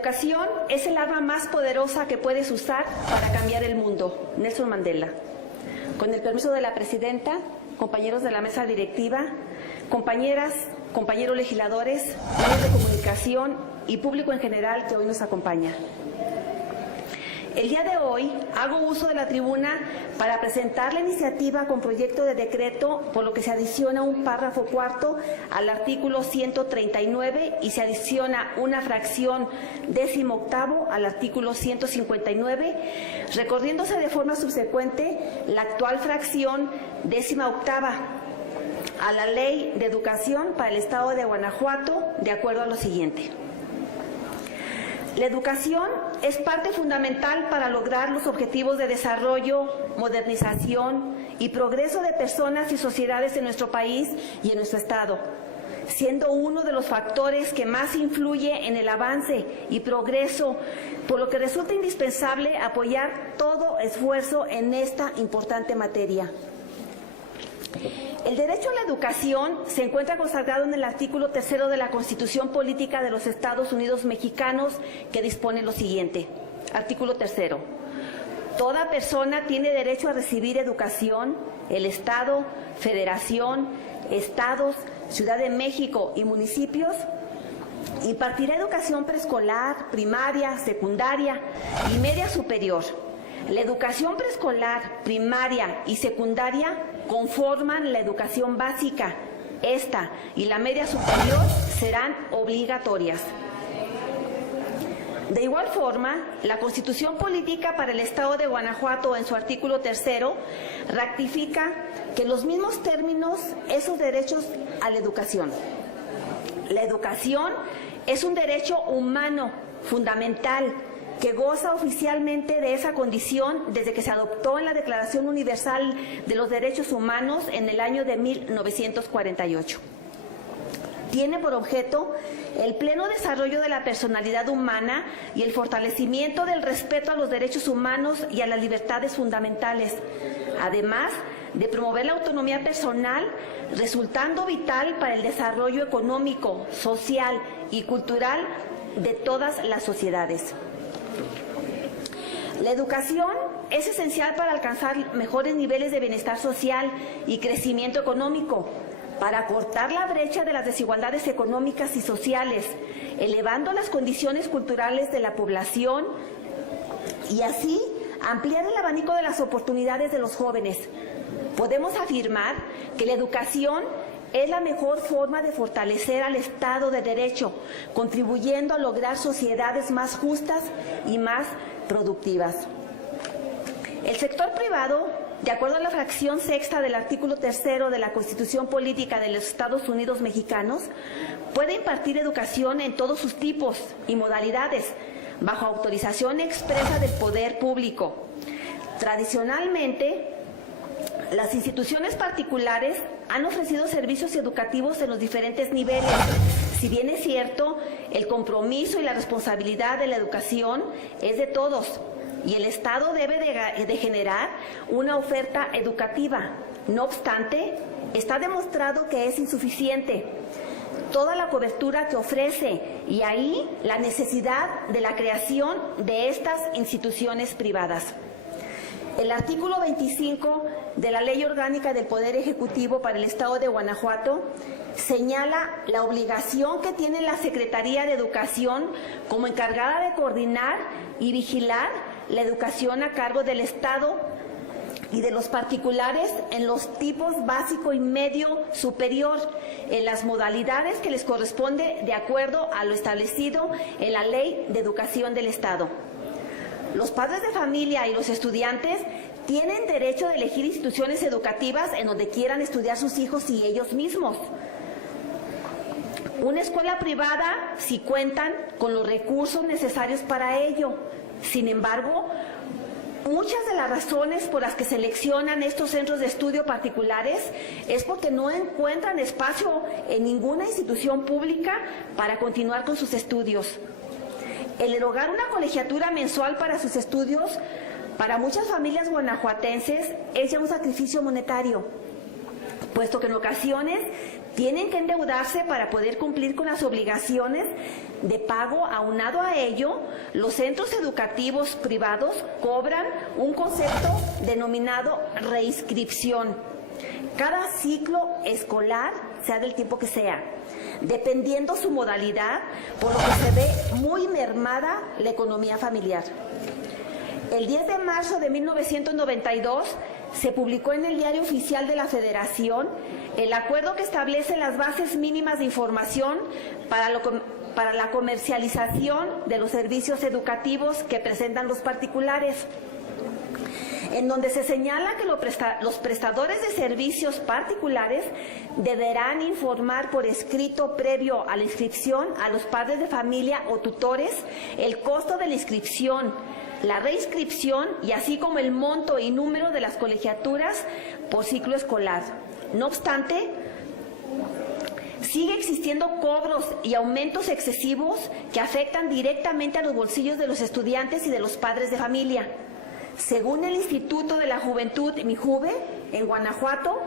educación es el arma más poderosa que puedes usar para cambiar el mundo. Nelson Mandela. Con el permiso de la presidenta, compañeros de la mesa directiva, compañeras, compañeros legisladores, medios de comunicación y público en general que hoy nos acompaña. El día de hoy hago uso de la tribuna para presentar la iniciativa con proyecto de decreto, por lo que se adiciona un párrafo cuarto al artículo 139 y se adiciona una fracción 18º al artículo 159, recorriéndose de forma subsecuente la actual fracción 18ª a la Ley de Educación para el Estado de Guanajuato, de acuerdo a lo siguiente. La educación es parte fundamental para lograr los objetivos de desarrollo, modernización y progreso de personas y sociedades en nuestro país y en nuestro Estado, siendo uno de los factores que más influye en el avance y progreso, por lo que resulta indispensable apoyar todo esfuerzo en esta importante materia. El derecho a la educación se encuentra consagrado en el artículo 3 de la Constitución Política de los Estados Unidos Mexicanos, que dispone lo siguiente. Artículo 3. Toda persona tiene derecho a recibir educación. El Estado, Federación, Estados, Ciudad de México y municipios impartirá educación preescolar, primaria, secundaria y media superior. La educación preescolar, primaria y secundaria conforman la educación básica. Esta y la media superior serán obligatorias. De igual forma, la Constitución Política para el Estado de Guanajuato, en su artículo 3, ratifica que en los mismos términos esos derechos a la educación. La educación es un derecho humano fundamental que goza oficialmente de esa condición desde que se adoptó en la Declaración Universal de los Derechos Humanos en el año de 1948. Tiene por objeto el pleno desarrollo de la personalidad humana y el fortalecimiento del respeto a los derechos humanos y a las libertades fundamentales, además de promover la autonomía personal, resultando vital para el desarrollo económico, social y cultural de todas las sociedades. La educación es esencial para alcanzar mejores niveles de bienestar social y crecimiento económico, para cortar la brecha de las desigualdades económicas y sociales, elevando las condiciones culturales de la población y así ampliar el abanico de las oportunidades de los jóvenes. Podemos afirmar que la educación es la mejor forma de fortalecer al Estado de Derecho, contribuyendo a lograr sociedades más justas y más productivas. El sector privado, de acuerdo a la fracción 6 del artículo 3 de la Constitución Política de los Estados Unidos Mexicanos, puede impartir educación en todos sus tipos y modalidades, bajo autorización expresa del poder público. Tradicionalmente, las instituciones particulares han ofrecido servicios educativos en los diferentes niveles. Si bien es cierto, el compromiso y la responsabilidad de la educación es de todos y el Estado debe de generar una oferta educativa. No obstante, está demostrado que es insuficiente toda la cobertura que ofrece y ahí la necesidad de la creación de estas instituciones privadas. El artículo 25 de la Ley Orgánica del Poder Ejecutivo para el Estado de Guanajuato señala la obligación que tiene la Secretaría de Educación como encargada de coordinar y vigilar la educación a cargo del Estado y de los particulares en los tipos básico y medio superior, en las modalidades que les corresponde de acuerdo a lo establecido en la Ley de Educación del Estado. Los padres de familia y los estudiantes tienen derecho de elegir instituciones educativas en donde quieran estudiar sus hijos y ellos mismos. Una escuela privada si cuentan con los recursos necesarios para ello. Sin embargo, muchas de las razones por las que seleccionan estos centros de estudio particulares es porque no encuentran espacio en ninguna institución pública para continuar con sus estudios. El erogar una colegiatura mensual para sus estudios, para muchas familias guanajuatenses, es ya un sacrificio monetario. puesto que en ocasiones tienen que endeudarse para poder cumplir con las obligaciones de pago. Aunado a ello, los centros educativos privados cobran un concepto denominado reinscripción. Cada ciclo escolar, sea del tiempo que sea, dependiendo su modalidad, por lo que se ve muy mermada la economía familiar. El 10 de marzo de 1992 se publicó en el Diario Oficial de la Federación el acuerdo que establece las bases mínimas de información para la comercialización de los servicios educativos que presentan los particulares, en donde se señala que los prestadores de servicios particulares deberán informar por escrito previo a la inscripción a los padres de familia o tutores el costo de la inscripción, la reinscripción y así como el monto y número de las colegiaturas por ciclo escolar. No obstante, sigue existiendo cobros y aumentos excesivos que afectan directamente a los bolsillos de los estudiantes y de los padres de familia. Según el Instituto de la Juventud, MIJUVE, en Guanajuato,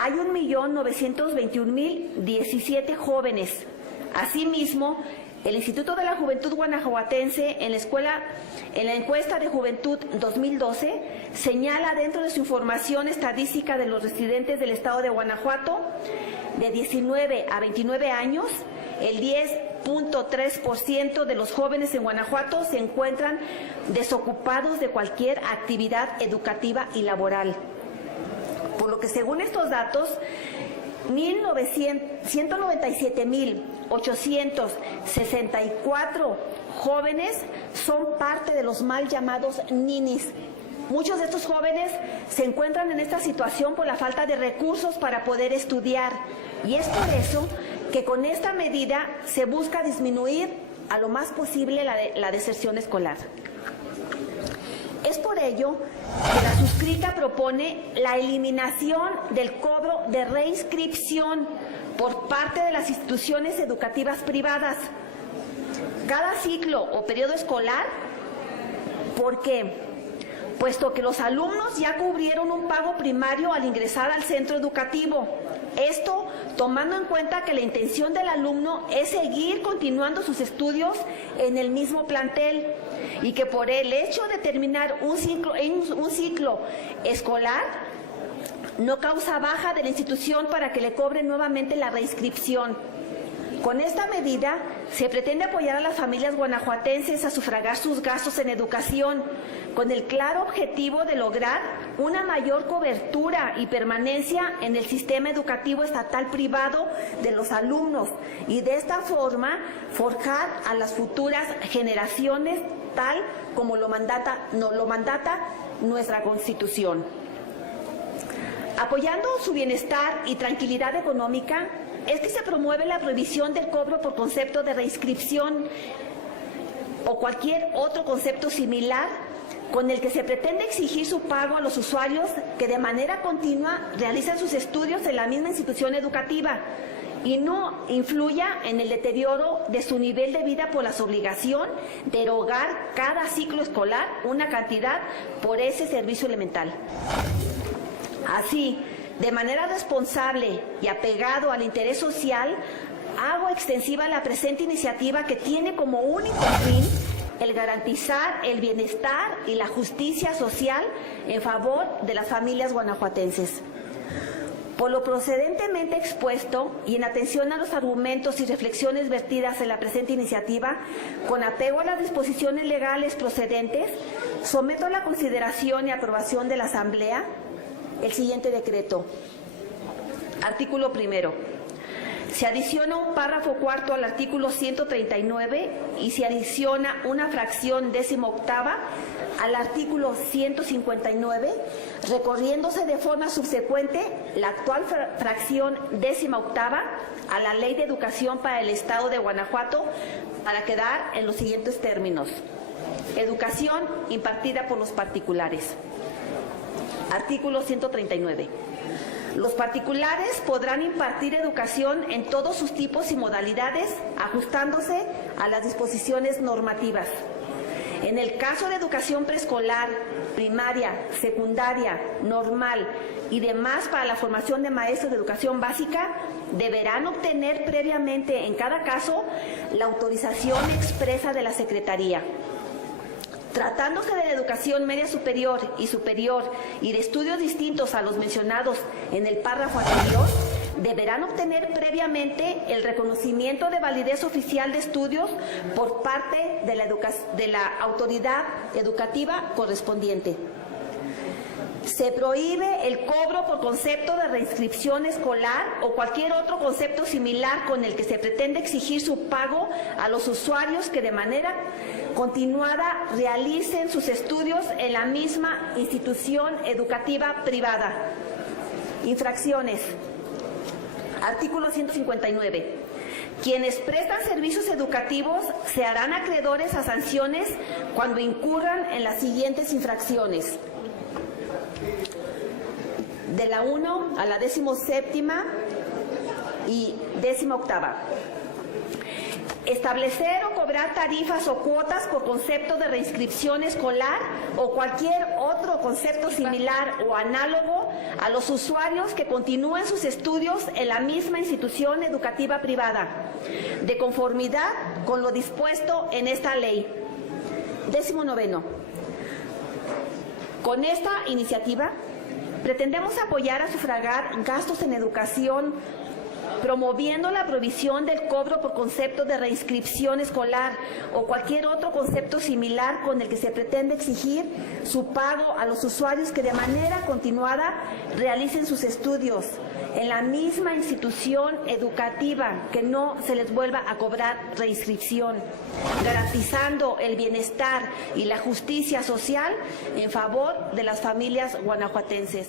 hay 1.921.017 jóvenes. Asimismo, el Instituto de la Juventud Guanajuatense, en la encuesta de Juventud 2012, señala dentro de su información estadística de los residentes del estado de Guanajuato, de 19 a 29 años, el 10.3% de los jóvenes en Guanajuato se encuentran desocupados de cualquier actividad educativa y laboral. Por lo que según estos datos, 197.864 jóvenes son parte de los mal llamados ninis. Muchos de estos jóvenes se encuentran en esta situación por la falta de recursos para poder estudiar, y es por eso que con esta medida se busca disminuir a lo más posible la deserción escolar. Es por ello que la suscrita propone la eliminación del cobro de reinscripción por parte de las instituciones educativas privadas. Cada ciclo o periodo escolar, ¿por qué? Puesto que los alumnos ya cubrieron un pago primario al ingresar al centro educativo. Esto tomando en cuenta que la intención del alumno es seguir continuando sus estudios en el mismo plantel y que por el hecho de terminar un ciclo escolar no causa baja de la institución para que le cobren nuevamente la reinscripción. Con esta medida se pretende apoyar a las familias guanajuatenses a sufragar sus gastos en educación, con el claro objetivo de lograr una mayor cobertura y permanencia en el sistema educativo estatal privado de los alumnos y de esta forma forjar a las futuras generaciones tal como lo mandata nuestra Constitución. Apoyando su bienestar y tranquilidad económica, es que se promueve la prohibición del cobro por concepto de reinscripción o cualquier otro concepto similar con el que se pretende exigir su pago a los usuarios que de manera continua realizan sus estudios en la misma institución educativa y no influya en el deterioro de su nivel de vida por la obligación de erogar cada ciclo escolar una cantidad por ese servicio elemental. Así, de manera responsable y apegado al interés social, hago extensiva la presente iniciativa que tiene como único fin el garantizar el bienestar y la justicia social en favor de las familias guanajuatenses. Por lo procedentemente expuesto y en atención a los argumentos y reflexiones vertidas en la presente iniciativa, con apego a las disposiciones legales procedentes, someto a la consideración y aprobación de la Asamblea el siguiente decreto. Artículo primero. Se adiciona un párrafo cuarto al artículo 139 y se adiciona una fracción 18ª al artículo 159, recorriéndose de forma subsecuente la actual fracción 18ª a la Ley de Educación para el Estado de Guanajuato para quedar en los siguientes términos. Educación impartida por los particulares. Artículo 139. Los particulares podrán impartir educación en todos sus tipos y modalidades, ajustándose a las disposiciones normativas. En el caso de educación preescolar, primaria, secundaria, normal y demás para la formación de maestros de educación básica, deberán obtener previamente en cada caso la autorización expresa de la Secretaría. Tratándose de la educación media superior y de estudios distintos a los mencionados en el párrafo anterior, deberán obtener previamente el reconocimiento de validez oficial de estudios por parte de la autoridad educativa correspondiente. Se prohíbe el cobro por concepto de reinscripción escolar o cualquier otro concepto similar con el que se pretende exigir su pago a los usuarios que de manera continuada realicen sus estudios en la misma institución educativa privada. Infracciones. Artículo 159. Quienes prestan servicios educativos se harán acreedores a sanciones cuando incurran en las siguientes infracciones. De la 1 a la 17ª y 18ª. Establecer o cobrar tarifas o cuotas por concepto de reinscripción escolar o cualquier otro concepto similar o análogo a los usuarios que continúen sus estudios en la misma institución educativa privada, de conformidad con lo dispuesto en esta ley. 19. Con esta iniciativa pretendemos apoyar a sufragar gastos en educación, promoviendo la provisión del cobro por concepto de reinscripción escolar o cualquier otro concepto similar con el que se pretende exigir su pago a los usuarios que de manera continuada realicen sus estudios en la misma institución educativa, que no se les vuelva a cobrar reinscripción, garantizando el bienestar y la justicia social en favor de las familias guanajuatenses.